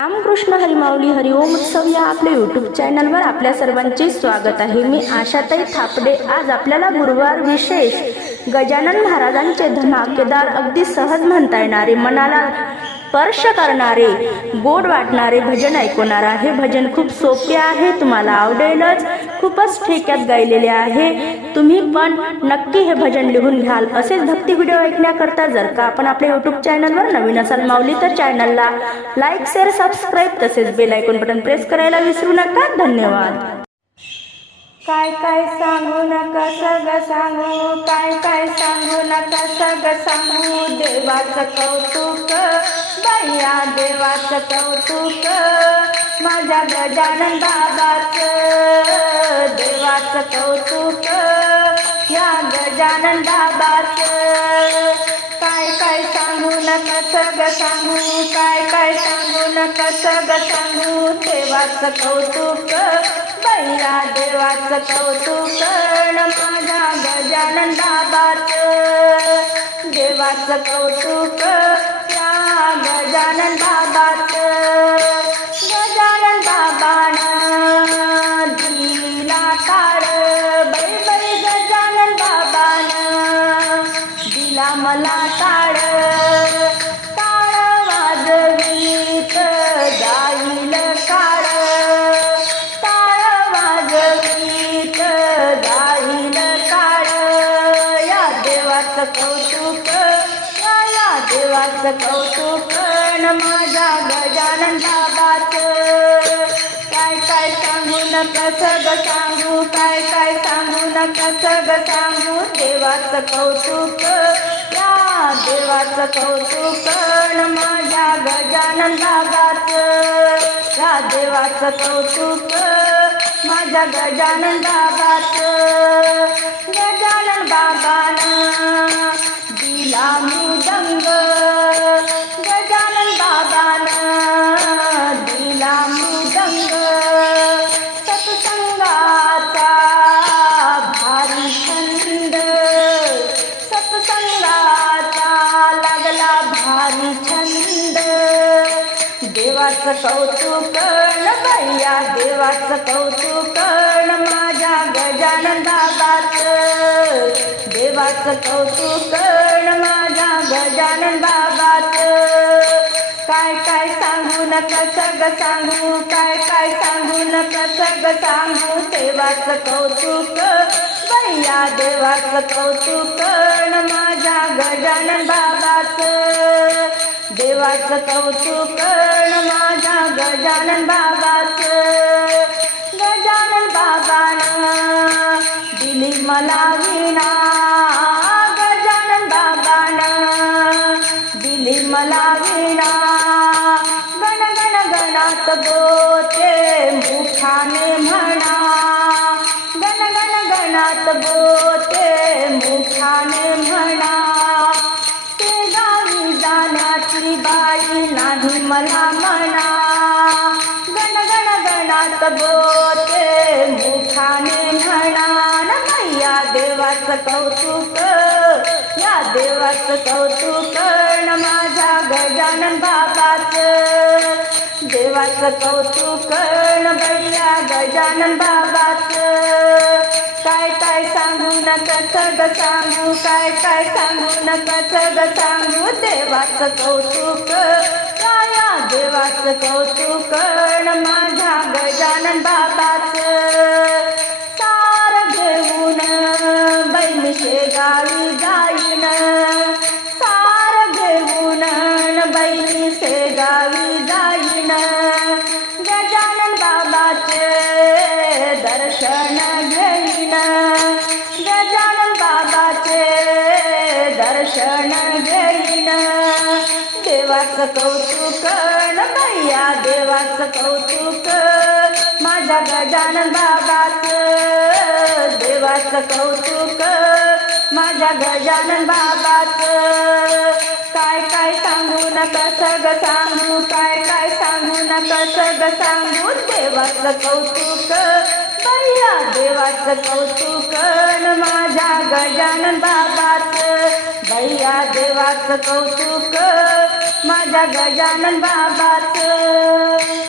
रामकृष्ण हरिमाऊली हरिओम उत्सव या आपल्या यूट्यूब चॅनलवर आपल्या सर्वांचे स्वागत आहे. मी आशाताई थापडे. आज आपल्याला गुरुवार विशेष गजानन महाराजांचे धमाकेदार अगदी सहज म्हणता येणारे मनाला स्पर्श करणारे गोड वाटणारे भजन ऐकवणार आहे. भजन खूप सोपे आहे तुम्हाला आवडेलच. खूपच ठेक्यात गायलेले आहे. तुम्ही पण नक्की हे भजन लिहून घ्याल. असेच भक्ती व्हिडिओ ऐकण्याकरता जर का आपण आपल्या युट्यूब चॅनलवर नवीन असाल माऊली तर चॅनलला लाईक शेअर सबस्क्राईब तसेच बेल आयकॉन बटन प्रेस करायला विसरू नका. धन्यवाद. काय काय सांगू नका सग सांगू. काय काय सांगू नका सग सांगू. देवाचं कौतुक बाया देवाचं कौतुक. माझ्या गजानन बाबाचं देवाचं कौतुक या गजानन बाबाचं काय काय सांगू नका सग सांगू काय काय सांगू नका सग सांगू. देवाचं कौतुक बैला देवाचं कौतुक माझा माझ्या गजानन बाबाचं देवाचं कौतुक या गजानन बाबाचं मला ताळ ताळ वाजवीत जाईल काळ. टाळ वाजवीत जाईल काळ. या देवाचं कौतुक या या देवाचं कौतुक न माझ्या गजानन बाबाचं. काय काय सांगू नका सग सांगू काय काय सांगू नका सग सांगू देवाचं कौतुक. या देवाचं कौतुक माझ्या गजानन बाबाचं या देवाचं कौतुक माझ्या गजानन बाबाचं गजानन बाबानं दिला मृदंग देवाचं कौतुक न भैया देवाचं कौतुक न माझ्या गजानन बाबाचं देवाचं कौतुक न माझ्या गजानन बाबाचं काय काय सांगू न कसग सांगू काय काय सांगू न कसग सांगू देवाचं कौतुक भैया देवाचं कौतुक न माझ्या गजानन बाबाचं देवाचं कौतुक माझा गजानन बाबाच. गजानन बाबानं दिली मला विना माझी बाई नाही मला म्हणा. गण गण गणात बोते मुखाने म्हणा ना मैया देवाचं कौतुक या देवाचं कौतुक न माझ्या गजानन बाबाचं. देवाचं कौतुक न बढिया गजानन बाबाचं. काय सांगू नका सग सांगू. काय काय सांगू नका सग सांगू. देवाचं कौतुक काया देवाचं कौतुक. माझा माझ्या गजानन बाबाच. सार घेऊन बैल शेगावी जाईन. सार घेऊन बैल शेगावी जाईन. देवाचं कौतुक न भैया देवाचं कौतुक. माझ्या गजानन बाबाचं देवाचं कौतुक. माझ्या गजानन बाबाचं. काय काय सांगू नका सग सांगू काय काय सांगू नका सग सांगू. देवाचं कौतुक भैया देवाचं कौतुक. न माझ्या गजानन बाबाचं भैया देवाचं कौतुक. माझ्या गजानन बाबाचं.